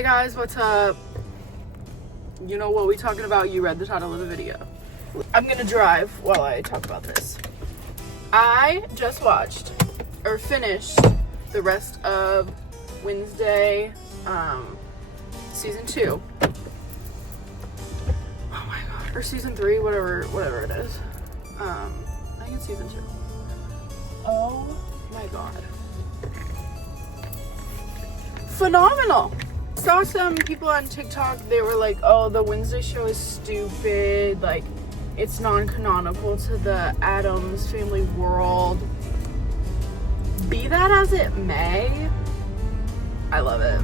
Hey guys, what's up? You know what we talking about? You read the title of the video. I'm gonna drive while I talk about this. I just watched or finished the rest of Wednesday season 2. Oh my god, or season 3, whatever it is. I think it's season 2. Oh my god, phenomenal. Saw some people on TikTok, they were like, oh, the Wednesday show is stupid, like it's non-canonical to the Addams Family world. Be that as it may, I love it.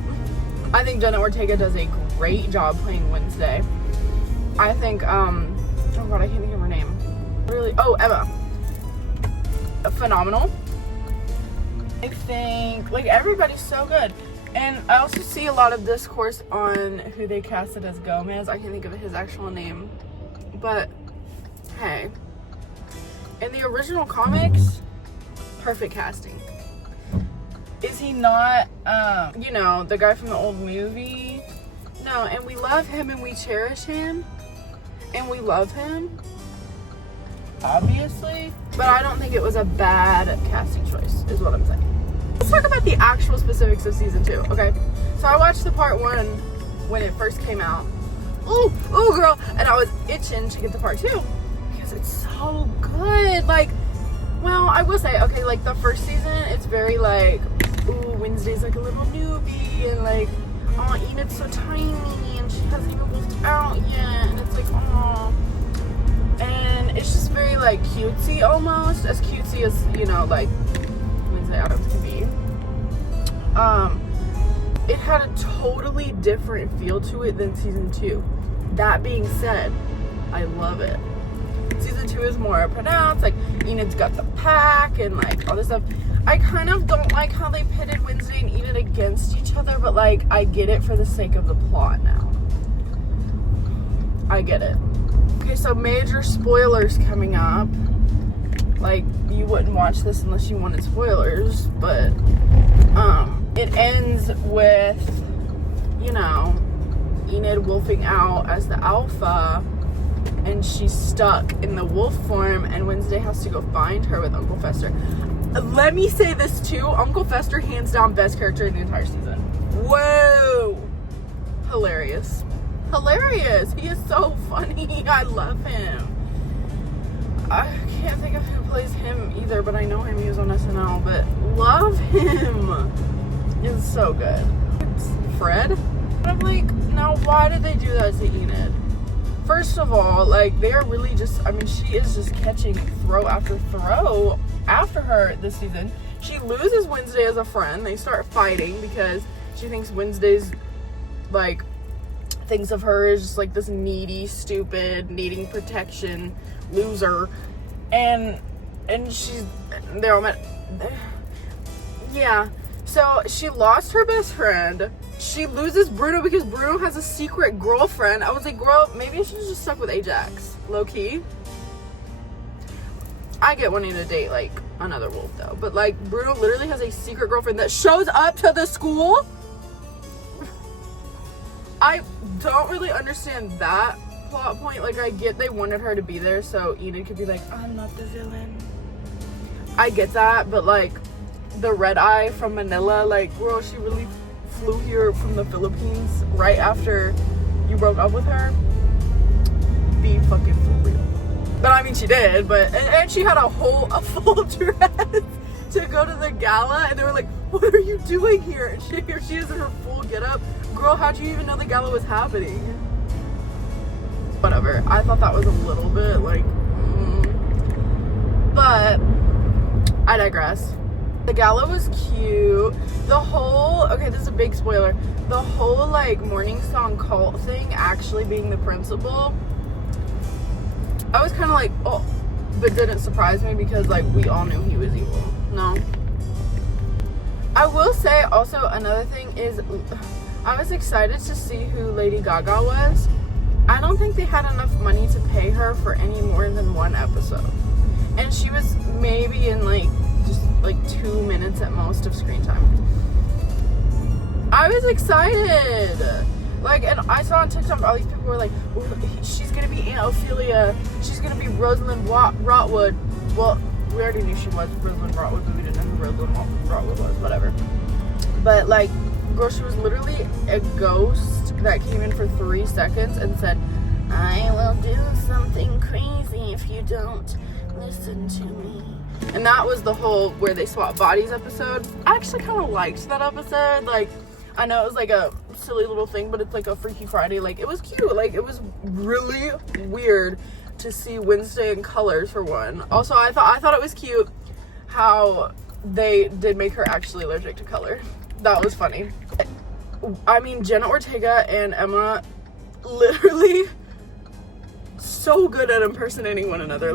I think Jenna Ortega does a great job playing Wednesday. I think oh god, I can't think of her name. Really, Emma, phenomenal. I think like everybody's so good. And I also see a lot of discourse on who they casted as Gomez. I can't think of his actual name. But, hey. In the original comics, perfect casting. Is he not, the guy from the old movie? No, and we love him and we cherish him. And we love him. Obviously. But I don't think it was a bad casting choice, is what I'm saying. Let's talk about the actual specifics of season 2, okay? So I watched the part 1 when it first came out. Ooh, girl. And I was itching to get to part 2 because it's so good. Like, well, I will say, okay, like the first season, it's very like, ooh, Wednesday's like a little newbie and like, oh, Enid's so tiny and she hasn't even moved out yet. And it's like, oh. And it's just very like cutesy almost, as cutesy as, like Wednesday Addams can be. It had a totally different feel to it than season 2. That being said, I love it. Season 2 is more pronounced, like Enid's got the pack and like all this stuff. I kind of don't like how they pitted Wednesday and Enid against each other, but like I get it for the sake of the plot now. I get it. Okay, so major spoilers coming up. Like, you wouldn't watch this unless you wanted spoilers, but it ends with, Enid wolfing out as the alpha, and she's stuck in the wolf form, and Wednesday has to go find her with Uncle Fester. Let me say this too, Uncle Fester, hands down, best character in the entire season. Whoa! Hilarious. He is so funny. I love him. I can't think of who plays him either, but I know him. He was on SNL, but love him. It's so good. It's Fred. But I'm like, now why did they do that to Enid? First of all, like, they are really just, she is just catching throw after throw after her this season. She loses Wednesday as a friend. They start fighting because she thinks Wednesday's, like, thinks of her as just like this needy, stupid, needing protection loser, and they're all met. Yeah, so she lost her best friend. She loses Bruno because Bruno has a secret girlfriend. I was like, girl, maybe I should have just stuck with Ajax, low key. I get wanting to date like another wolf though, but like Bruno literally has a secret girlfriend that shows up to the school. I don't really understand that plot point. Like, I get they wanted her to be there so Enid could be like, I'm not the villain. I get that, but like the red eye from Manila, like, girl, she really flew here from the Philippines right after you broke up with her. Be fucking for real. But she did, but and she had a full dress to go to the gala, and they were like, what are you doing here? And here she is in her full getup. Girl, how'd you even know the gala was happening? Whatever. I thought that was a little bit like, but I digress. The gala was cute. The whole, okay, this is a big spoiler. The whole like Morning Song cult thing actually being the principal, I was kind of like, oh, but didn't surprise me because like we all knew he was evil. No. I will say also another thing is, I was excited to see who Lady Gaga was. I don't think they had enough money to pay her for any more than one episode. And she was maybe in like just like 2 minutes at most of screen time. I was excited. Like, and I saw on TikTok all these people were like, oh, she's gonna be Aunt Ophelia, she's gonna be Rosalind Rotwood. Well, we already knew she was Rosalind Rotwood, but we didn't know who Rosalind Rotwood was, whatever. But like, girl, she was literally a ghost that came in for 3 seconds and said, I will do something crazy if you don't listen to me. And that was the whole where they swap bodies episode. I actually kind of liked that episode. Like, I know it was like a silly little thing, but it's like a Freaky Friday. Like, it was cute. Like, it was really weird to see Wednesday in colors for one. Also, I thought it was cute how they did make her actually allergic to color. That was funny. I mean, Jenna Ortega and Emma literally so good at impersonating one another.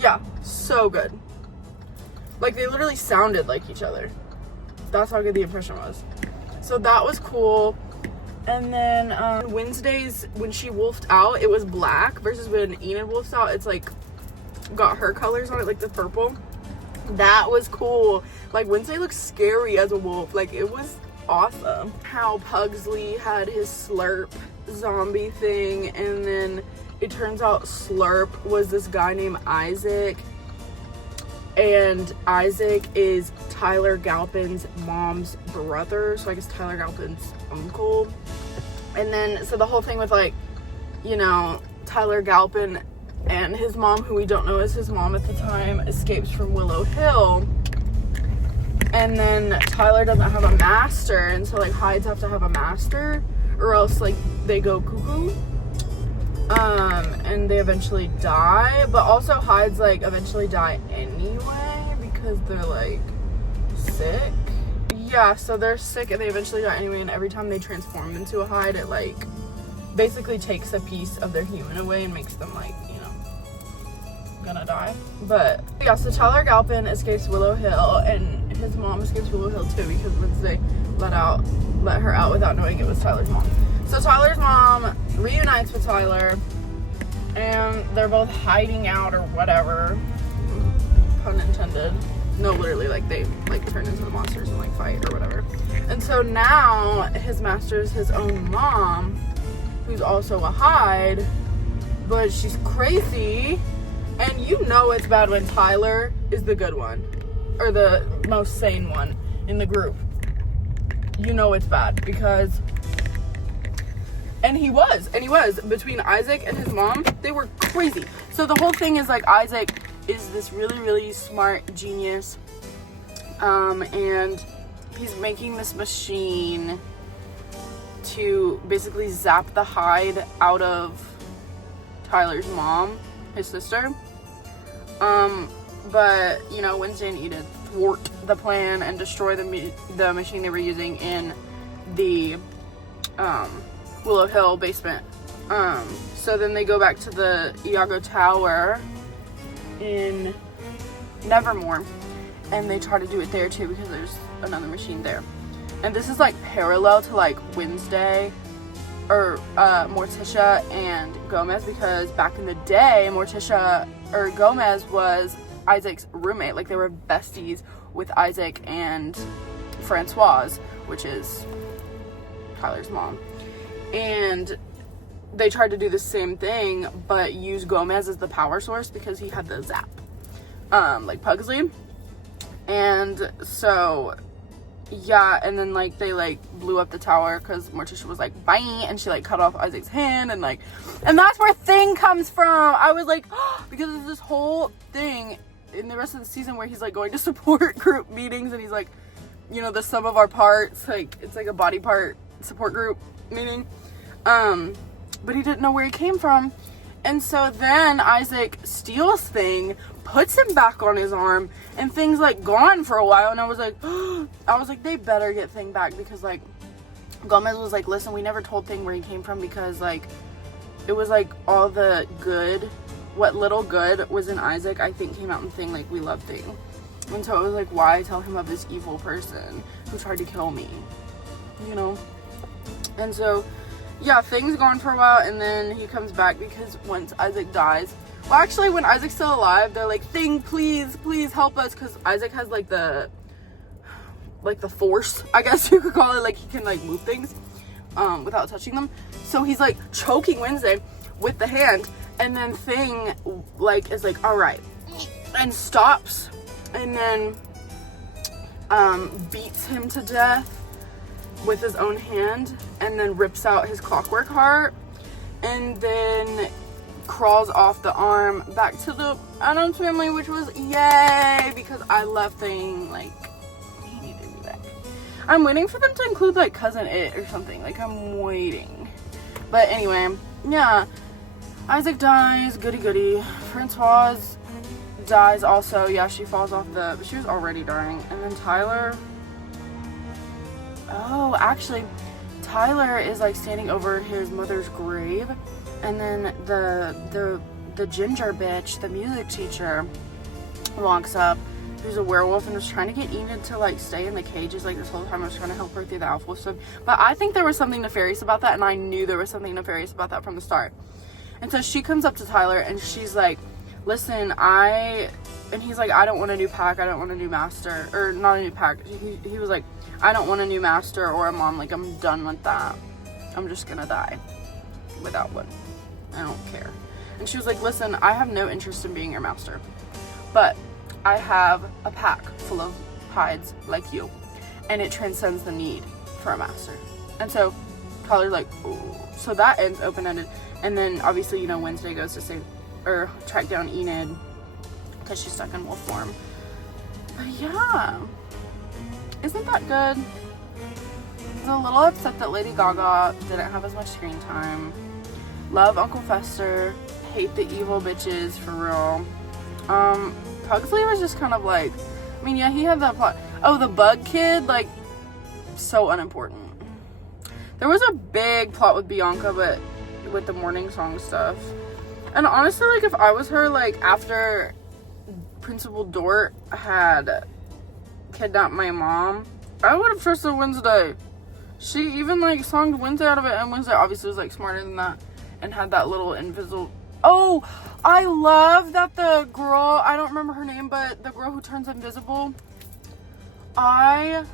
Yeah, so good. Like, they literally sounded like each other. That's how good the impression was. So that was cool. And then Wednesdays, when she wolfed out, it was black, versus when Enid wolfs out, it's like got her colors on it, like the purple. That was cool. Like, Wednesday looks scary as a wolf. Like, it was awesome. How Pugsley had his Slurp zombie thing, and then it turns out Slurp was this guy named Isaac, and Isaac is Tyler Galpin's mom's brother, so I guess Tyler Galpin's uncle. And then, so the whole thing with, like, you know, Tyler Galpin and his mom, who we don't know is his mom at the time, escapes from Willow Hill. And then Tyler doesn't have a master, and so, like, Hydes have to have a master, or else, like, they go cuckoo. And they eventually die, but also Hydes, like, eventually die anyway, because they're, like, sick. Yeah, so they're sick and they eventually die anyway, and every time they transform into a Hyde, it, like, basically takes a piece of their human away and makes them, like, you know, gonna die. But yeah, so Tyler Galpin escapes Willow Hill, and his mom escapes Willow Hill too, because Wednesday let her out without knowing it was Tyler's mom. So Tyler's mom reunites with Tyler, and they're both hiding out or whatever, pun intended. No, literally, like, they, like, turn into the monsters and, like, fight or whatever. And so now his master's his own mom, who's also a Hyde, but she's crazy. And you know it's bad when Tyler is the good one, or the most sane one in the group. You know it's bad, because, and he was, between Isaac and his mom, they were crazy. So the whole thing is, like, Isaac is this really, really smart genius, and he's making this machine to basically zap the Hyde out of Tyler's mom, his sister. But, you know, Wednesday and Enid thwart the plan and destroy the machine they were using in the Willow Hill basement. So then they go back to the Iago Tower in Nevermore, and they try to do it there too, because there's another machine there. And this is, like, parallel to, like, Wednesday or Morticia and Gomez, because back in the day, Gomez was Isaac's roommate. Like, they were besties with Isaac and Francoise, which is Tyler's mom. And they tried to do the same thing, but use Gomez as the power source, because he had the zap, like Pugsley. And so, yeah, and then, like, they, like, blew up the tower, because Morticia was like, bye, and she, like, cut off Isaac's hand, and, like, and that's where Thing comes from. I was like, oh, because there's this whole thing in the rest of the season where he's, like, going to support group meetings, and he's like, you know, the sum of our parts, like, it's like a body part support group meeting. But he didn't know where he came from. And so then Isaac steals Thing, puts him back on his arm, and Thing's, like, gone for a while. And I was like, they better get Thing back, because, like, Gomez was like, listen, we never told Thing where he came from, because, like, it was, like, all the good, what little good was in Isaac, I think, came out in Thing. Like, we love Thing. And so it was like, why tell him of this evil person who tried to kill me, you know? And so, yeah, Thing's gone for a while, and then he comes back, because once Isaac dies, well, actually, when Isaac's still alive, they're like, Thing, please help us, because Isaac has, like, the like the force, I guess you could call it. Like he can like move things without touching them. So he's like choking Wednesday with the hand, and then Thing like is like, all right, and stops, and then beats him to death with his own hand, and then rips out his Clockwork Heart, and then crawls off the arm back to the Addams Family, which was yay, because I love Thing. Like, he needed me back. I'm waiting for them to include like Cousin It or something. Like, I'm waiting. But anyway, yeah, Isaac dies, goody goody. Francoise dies also. Yeah, she falls off the, but she was already dying. And then Tyler, oh, actually Tyler is like standing over his mother's grave, and then the ginger bitch, the music teacher, walks up, who's a werewolf, and was trying to get Enid to like stay in the cages like this whole time. I was trying to help her through the Alpha Swim, but I think there was something nefarious about that, and I knew there was something nefarious about that from the start. And so she comes up to Tyler and she's like, listen, and he's like, I don't want a new pack, I don't want a new master, or not a new pack, he was like, I don't want a new master or a mom, like I'm done with that, I'm just gonna die without one, I don't care. And she was like, listen, I have no interest in being your master, but I have a pack full of hides like you, and it transcends the need for a master. And so Tyler's like, ooh. So that ends open-ended. And then obviously, you know, Wednesday goes to save or track down Enid because she's stuck in wolf form. But yeah, isn't that good? I was a little upset that Lady Gaga didn't have as much screen time. Love Uncle Fester, hate the evil bitches for real. Pugsley was just kind of like, I mean, yeah, he had that plot. Oh, the bug kid, like, so unimportant. There was a big plot with Bianca, but with the morning song stuff. And honestly, like, if I was her, like, after Principal Dort had kidnapped my mom, I would have trusted Wednesday. She even, like, songed Wednesday out of it, and Wednesday obviously was, like, smarter than that and had that little invisible... Oh, I love that the girl, I don't remember her name, but the girl who turns invisible, I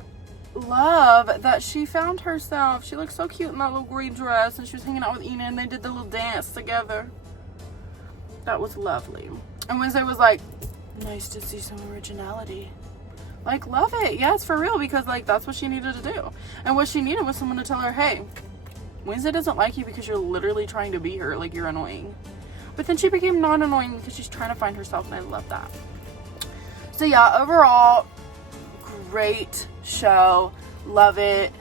love that she found herself. She looked so cute in that little green dress, and she was hanging out with Enid, and they did the little dance together. That was lovely. And Wednesday was like, nice to see some originality. Like, love it. Yeah, it's for real, because, like, that's what she needed to do. And what she needed was someone to tell her, hey, Wednesday doesn't like you because you're literally trying to be her. Like, you're annoying. But then she became non-annoying because she's trying to find herself, and I love that. So yeah, overall, great show. Love it.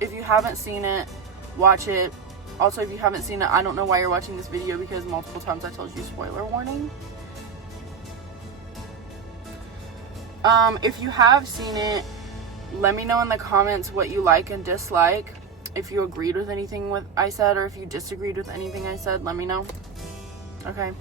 If you haven't seen it, watch it. Also, if you haven't seen it, I don't know why you're watching this video, because multiple times I told you spoiler warning. If you have seen it, let me know in the comments what you like and dislike. If you agreed with anything I said, or if you disagreed with anything I said, let me know. Okay.